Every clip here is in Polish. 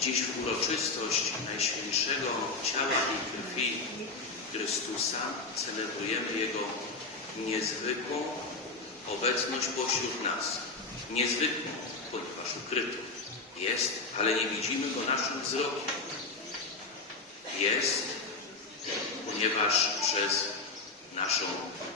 Dziś w uroczystość Najświętszego Ciała i Krwi Chrystusa celebrujemy Jego niezwykłą obecność pośród nas. Niezwykłą, ponieważ ukryty jest, ale nie widzimy Go naszym wzrokiem. Jest, ponieważ przez naszą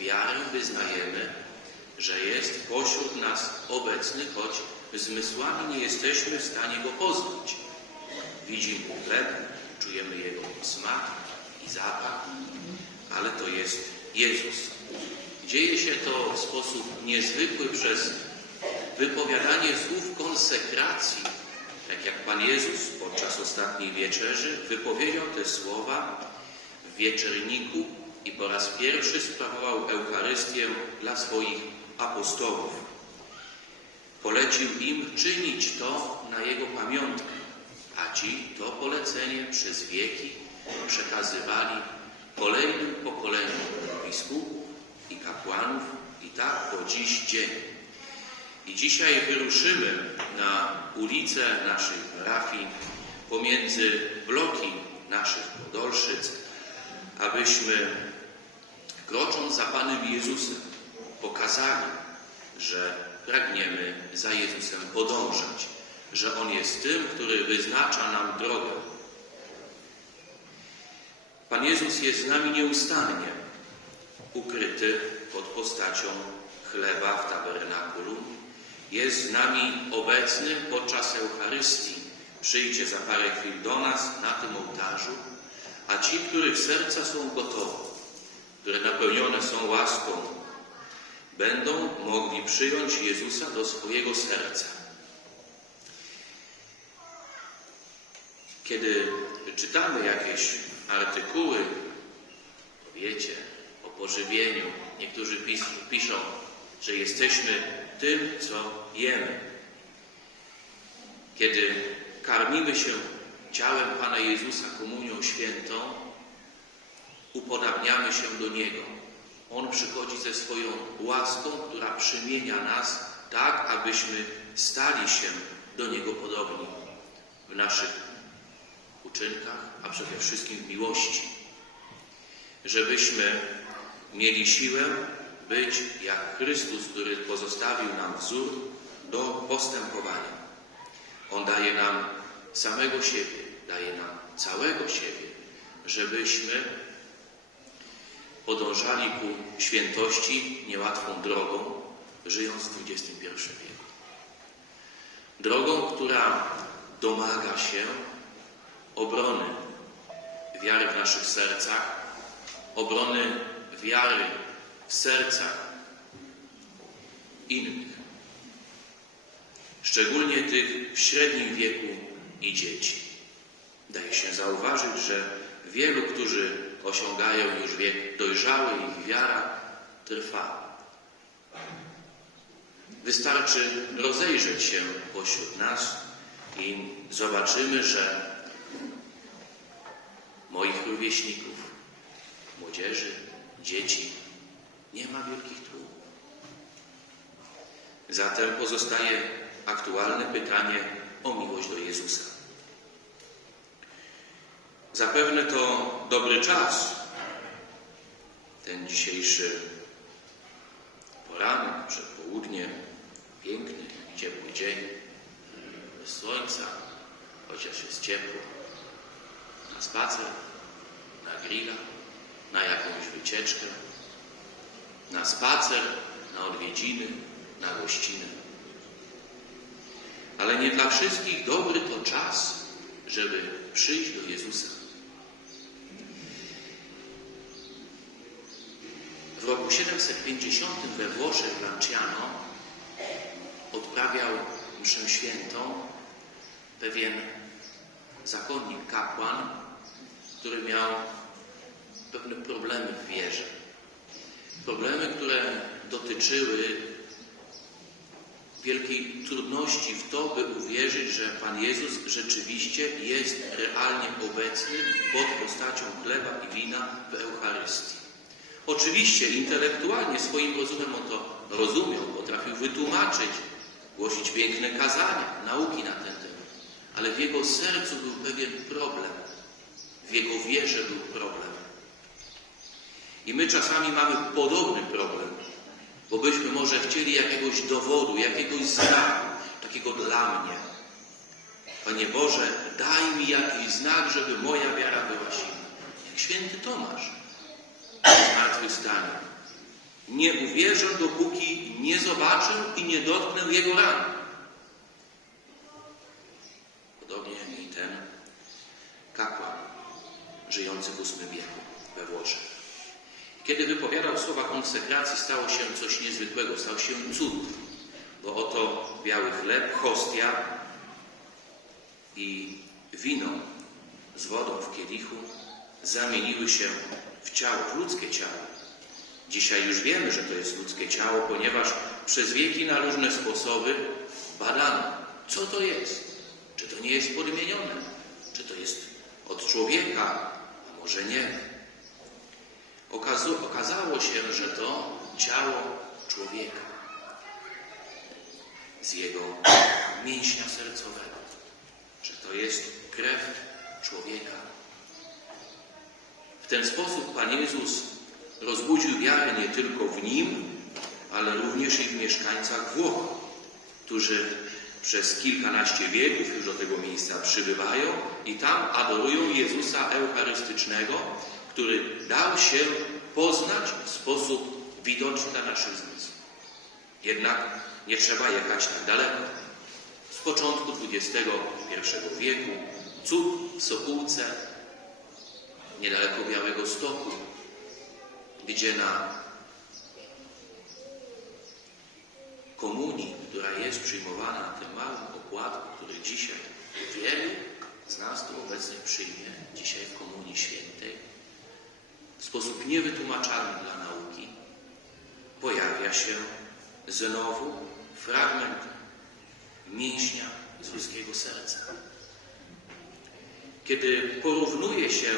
wiarę wyznajemy, że jest pośród nas obecny, choć zmysłami nie jesteśmy w stanie Go poznać. Widzimy chleb, czujemy Jego smak i zapach, ale to jest Jezus. Dzieje się to w sposób niezwykły przez wypowiadanie słów konsekracji, tak jak Pan Jezus podczas ostatniej wieczerzy wypowiedział te słowa w wieczerniku i po raz pierwszy sprawował Eucharystię dla swoich apostołów. Polecił im czynić to na Jego pamiątkę, ci to polecenie przez wieki przekazywali kolejnym pokoleniom biskupów i kapłanów i tak po dziś dzień. I dzisiaj wyruszymy na ulice naszych parafii pomiędzy bloki naszych podolszyc, abyśmy krocząc za Panem Jezusem pokazali, że pragniemy za Jezusem podążać, że On jest tym, który wyznacza nam drogę. Pan Jezus jest z nami nieustannie, ukryty pod postacią chleba w tabernakulum, jest z nami obecny podczas Eucharystii. Przyjdzie za parę chwil do nas na tym ołtarzu, a ci, których serca są gotowe, które napełnione są łaską, będą mogli przyjąć Jezusa do swojego serca. Kiedy czytamy jakieś artykuły, wiecie, o pożywieniu, niektórzy pis piszą, że jesteśmy tym, co jemy. Kiedy karmimy się ciałem Pana Jezusa komunią świętą, upodabniamy się do Niego. On przychodzi ze swoją łaską, która przemienia nas tak, abyśmy stali się do Niego podobni w naszych uczynkach, a przede wszystkim w miłości. Żebyśmy mieli siłę być jak Chrystus, który pozostawił nam wzór do postępowania. On daje nam samego siebie, daje nam całego siebie, żebyśmy podążali ku świętości niełatwą drogą, żyjąc w XXI wieku. Drogą, która domaga się obrony wiary w naszych sercach, obrony wiary w sercach innych, szczególnie tych w średnim wieku i dzieci. Daje się zauważyć, że wielu, którzy osiągają już wiek dojrzały, ich wiara trwa. Wystarczy rozejrzeć się pośród nas i zobaczymy, że rówieśników, młodzieży, dzieci nie ma wielkich tłumów. Zatem pozostaje aktualne pytanie o miłość do Jezusa. Zapewne to dobry czas, ten dzisiejszy poranek, przedpołudnie, piękny ciepły dzień, bez słońca, chociaż jest ciepło, na spacer, na grilla, na jakąś wycieczkę, na spacer, na odwiedziny, na gościny. Ale nie dla wszystkich dobry to czas, żeby przyjść do Jezusa. W roku 750 we Włoszech Lanciano odprawiał mszę świętą pewien zakonnik, kapłan, który miał problemy w wierze. Problemy, które dotyczyły wielkiej trudności w to, by uwierzyć, że Pan Jezus rzeczywiście jest realnie obecny pod postacią chleba i wina w Eucharystii. Oczywiście intelektualnie swoim rozumem on to rozumiał, potrafił wytłumaczyć, głosić piękne kazania, nauki na ten temat, ale w jego sercu był pewien problem. W jego wierze był problem. I my czasami mamy podobny problem, bo byśmy może chcieli jakiegoś dowodu, jakiegoś znaku, takiego dla mnie. Panie Boże, daj mi jakiś znak, żeby moja wiara była silna. Jak święty Tomasz w zmartwychwstaniu. Nie uwierzę, dopóki nie zobaczę i nie dotknę Jego ran. Podobnie jak i ten kapłan żyjący w VIII wieku we Włoszech. Kiedy wypowiadał słowa konsekracji, stało się coś niezwykłego, stał się cud, bo oto biały chleb, hostia i wino z wodą w kielichu zamieniły się w ciało, w ludzkie ciało. Dzisiaj już wiemy, że to jest ludzkie ciało, ponieważ przez wieki na różne sposoby badano, co to jest. Czy to nie jest podmienione, czy to jest od człowieka, a może nie. Okazało się, że to ciało człowieka z jego mięśnia sercowego, że to jest krew człowieka. W ten sposób Pan Jezus rozbudził wiarę nie tylko w Nim, ale również i w mieszkańcach Włoch, którzy przez kilkanaście wieków już do tego miejsca przybywają i tam adorują Jezusa Eucharystycznego, który dał się poznać w sposób widoczny dla naszych zmysłów. Jednak nie trzeba jechać tak daleko. Z początku XXI wieku cud w Sokółce, niedaleko Białego Stoku, gdzie na komunii, która jest przyjmowana na tym małym opłatku, który dzisiaj wielu z nas tu obecnych przyjmie, dzisiaj w Komunii Świętej, w sposób niewytłumaczalny dla nauki, pojawia się znowu fragment mięśnia z ludzkiego serca. Kiedy porównuje się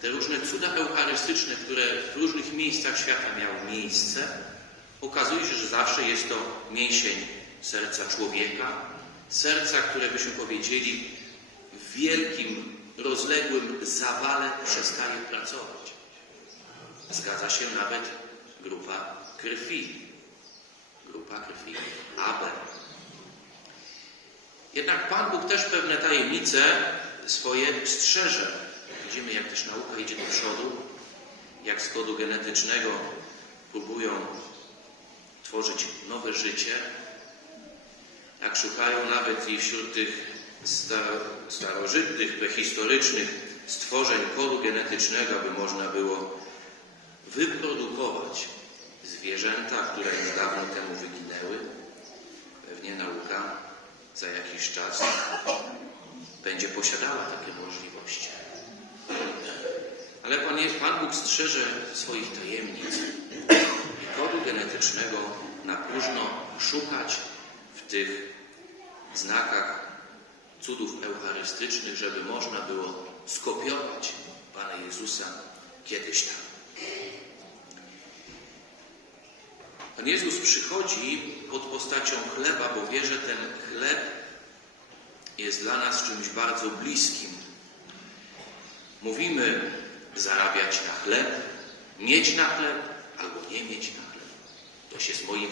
te różne cuda eucharystyczne, które w różnych miejscach świata miały miejsce, okazuje się, że zawsze jest to mięsień serca człowieka, serca, które byśmy powiedzieli w wielkim, rozległym zawale przestaje pracować. Zgadza się nawet grupa krwi. Grupa krwi AB. Jednak Pan Bóg też pewne tajemnice swoje strzeże. Widzimy, jak też nauka idzie do przodu, jak z kodu genetycznego próbują tworzyć nowe życie, jak szukają nawet i wśród tych starożytnych, prehistorycznych stworzeń kodu genetycznego, aby można było wyprodukować zwierzęta, które już dawno temu wyginęły. Pewnie nauka za jakiś czas będzie posiadała takie możliwości. Ale Pan, Pan Bóg strzeże swoich tajemnic i kodu genetycznego na próżno szukać w tych znakach cudów eucharystycznych, żeby można było skopiować Pana Jezusa kiedyś tam. Pan Jezus przychodzi pod postacią chleba, bo wie, że ten chleb jest dla nas czymś bardzo bliskim. Mówimy zarabiać na chleb, mieć na chleb albo nie mieć na chleb. Ktoś jest moim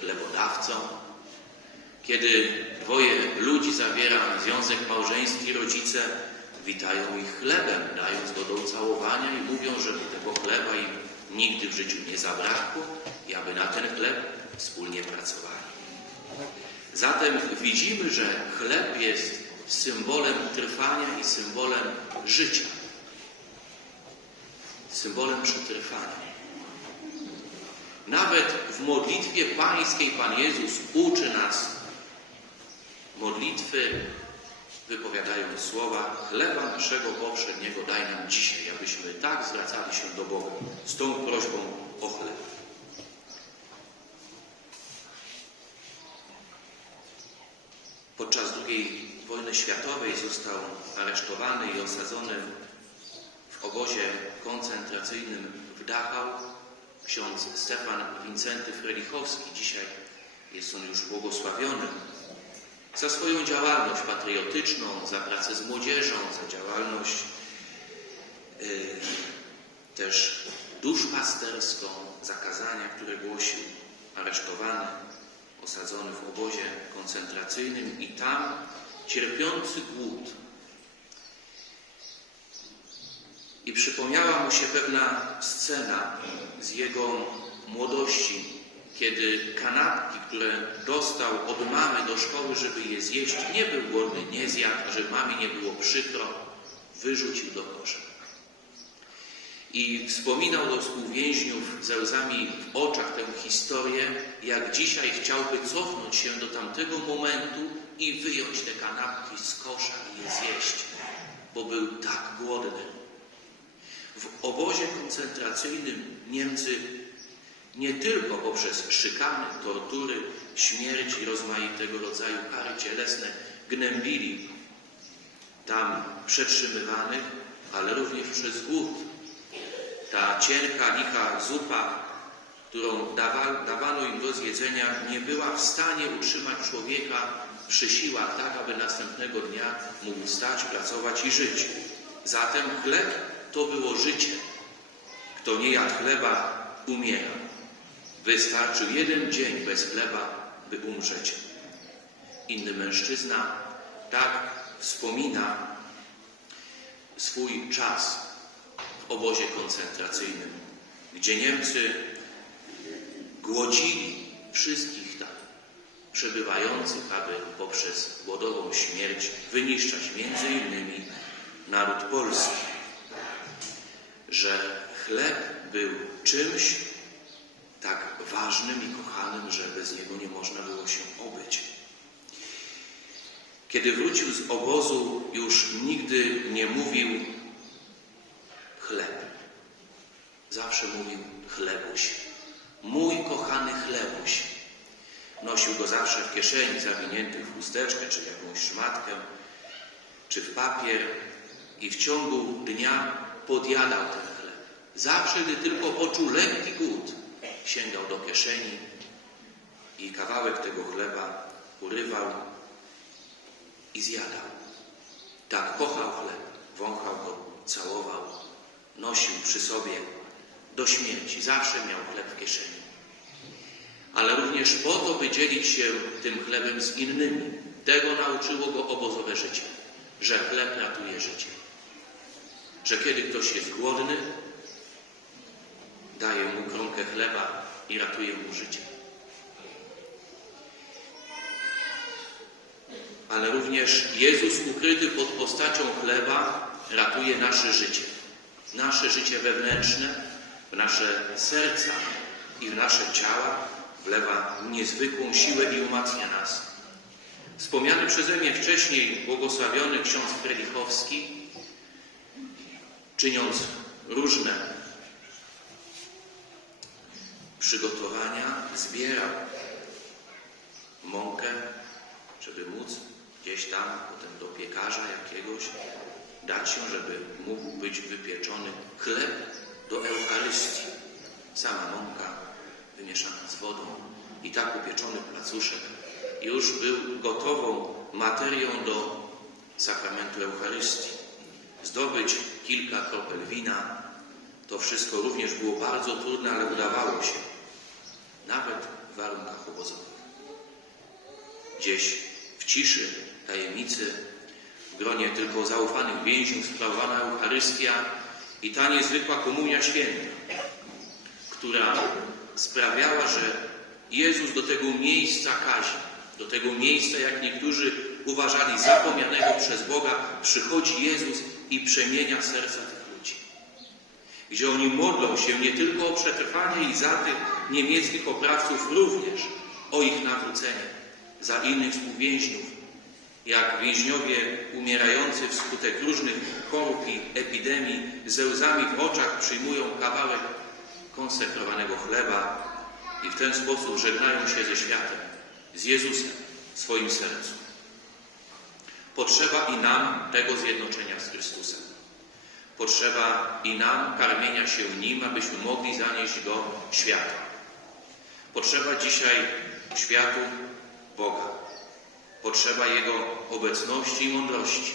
chlebodawcą. Kiedy dwoje ludzi zawiera związek małżeński, rodzice witają ich chlebem, dając go do ucałowania i mówią, żeby tego chleba im nigdy w życiu nie zabrakło i aby na ten chleb wspólnie pracowali. Zatem widzimy, że chleb jest symbolem trwania i symbolem życia. Symbolem przetrwania. Nawet w modlitwie pańskiej Pan Jezus uczy nas modlitwy, wypowiadając słowa chleba naszego poprzedniego daj nam dzisiaj, abyśmy tak zwracali się do Boga z tą prośbą o chleb. Podczas II wojny światowej został aresztowany i osadzony w obozie koncentracyjnym w Dachau ksiądz Stefan Wincenty Frelichowski. Dzisiaj jest on już błogosławiony. Za swoją działalność patriotyczną, za pracę z młodzieżą, za działalność y, też duszpasterską, za kazania, które głosił, aresztowany, osadzony w obozie koncentracyjnym i tam cierpiący głód. I przypomniała mu się pewna scena z jego młodości, kiedy kanapki, które dostał od mamy do szkoły, żeby je zjeść, nie był głodny, nie zjadł, a żeby mamie nie było przykro, wyrzucił do kosza. I wspominał do współwięźniów ze łzami w oczach tę historię, jak dzisiaj chciałby cofnąć się do tamtego momentu i wyjąć te kanapki z kosza i je zjeść, bo był tak głodny. W obozie koncentracyjnym Niemcy nie tylko poprzez szykany, tortury, śmierć i rozmaitego rodzaju kary cielesne gnębili tam przetrzymywanych, ale również przez głód. Ta cienka, licha zupa, którą dawa, dawano im do zjedzenia, nie była w stanie utrzymać człowieka przy siłach, tak aby następnego dnia mógł stać, pracować i żyć. Zatem chleb to było życie. Kto nie jadł chleba, umiera. Wystarczył jeden dzień bez chleba, by umrzeć. Inny mężczyzna tak wspomina swój czas w obozie koncentracyjnym, gdzie Niemcy głodzili wszystkich tam przebywających, aby poprzez głodową śmierć wyniszczać między innymi naród polski. Że chleb był czymś tak ważnym i kochanym, że bez niego nie można było się obyć. Kiedy wrócił z obozu, już nigdy nie mówił chleb. Zawsze mówił chlebuś. Mój kochany chlebuś. Nosił go zawsze w kieszeni, zawinięty w chusteczkę, czy jakąś szmatkę, czy w papier i w ciągu dnia podjadał ten chleb. Zawsze, gdy tylko poczuł lekki głód, sięgał do kieszeni i kawałek tego chleba urywał i zjadał. Tak kochał chleb, wąchał go, całował, nosił przy sobie do śmierci. Zawsze miał chleb w kieszeni. Ale również po to, by dzielić się tym chlebem z innymi. Tego nauczyło go obozowe życie, że chleb ratuje życie. Że kiedy ktoś jest głodny, daje mu kromkę chleba i ratuje mu życie. Ale również Jezus ukryty pod postacią chleba ratuje nasze życie. Nasze życie wewnętrzne, w nasze serca i w nasze ciała wlewa niezwykłą siłę i umacnia nas. Wspomniany przeze mnie wcześniej błogosławiony ksiądz Frelichowski, czyniąc różne przygotowania, zbierał mąkę, żeby móc gdzieś tam potem do piekarza jakiegoś dać się, żeby mógł być wypieczony chleb do Eucharystii. Sama mąka wymieszana z wodą i tak upieczony placuszek już był gotową materią do sakramentu Eucharystii. Zdobyć kilka kropel wina, to wszystko również było bardzo trudne, ale udawało się. Nawet w warunkach obozowych. Gdzieś w ciszy, tajemnicy, w gronie tylko zaufanych więźniów sprawowana Eucharystia i ta niezwykła komunia święta, która sprawiała, że Jezus do tego miejsca kazi, do tego miejsca, jak niektórzy uważali, zapomnianego przez Boga, przychodzi Jezus i przemienia serca tych. Gdzie oni modlą się nie tylko o przetrwanie i za tych niemieckich oprawców, również o ich nawrócenie, za innych współwięźniów, jak więźniowie umierający wskutek różnych chorób i epidemii ze łzami w oczach przyjmują kawałek konsekrowanego chleba i w ten sposób żegnają się ze światem, z Jezusem w swoim sercu. Potrzeba i nam tego zjednoczenia z Chrystusem. Potrzeba i nam karmienia się Nim, abyśmy mogli zanieść do świata. Potrzeba dzisiaj światu Boga. Potrzeba Jego obecności i mądrości.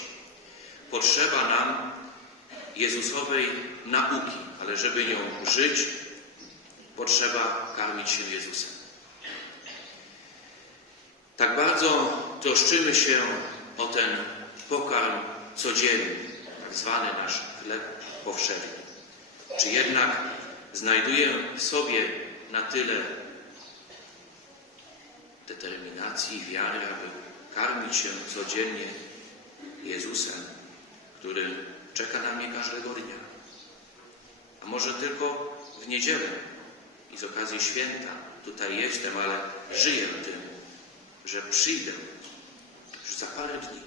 Potrzeba nam Jezusowej nauki, ale żeby nią żyć, potrzeba karmić się Jezusem. Tak bardzo troszczymy się o ten pokarm codzienny, tak zwany nasz chleb powszedni. Czy jednak znajduję w sobie na tyle determinacji i wiary, aby karmić się codziennie Jezusem, który czeka na mnie każdego dnia. A może tylko w niedzielę i z okazji święta tutaj jestem, ale żyję tym, że przyjdę już za parę dni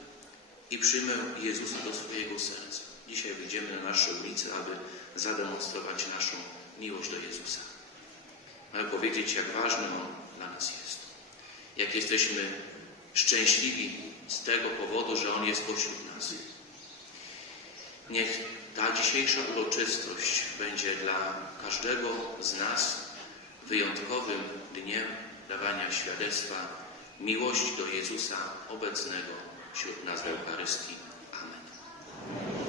i przyjmę Jezusa do swojego serca. Dzisiaj wyjdziemy na nasze ulice, aby zademonstrować naszą miłość do Jezusa. Mamy powiedzieć, jak ważny On dla nas jest. Jak jesteśmy szczęśliwi z tego powodu, że On jest pośród nas. Niech ta dzisiejsza uroczystość będzie dla każdego z nas wyjątkowym dniem dawania świadectwa miłości do Jezusa obecnego wśród nas w Eucharystii. Amen.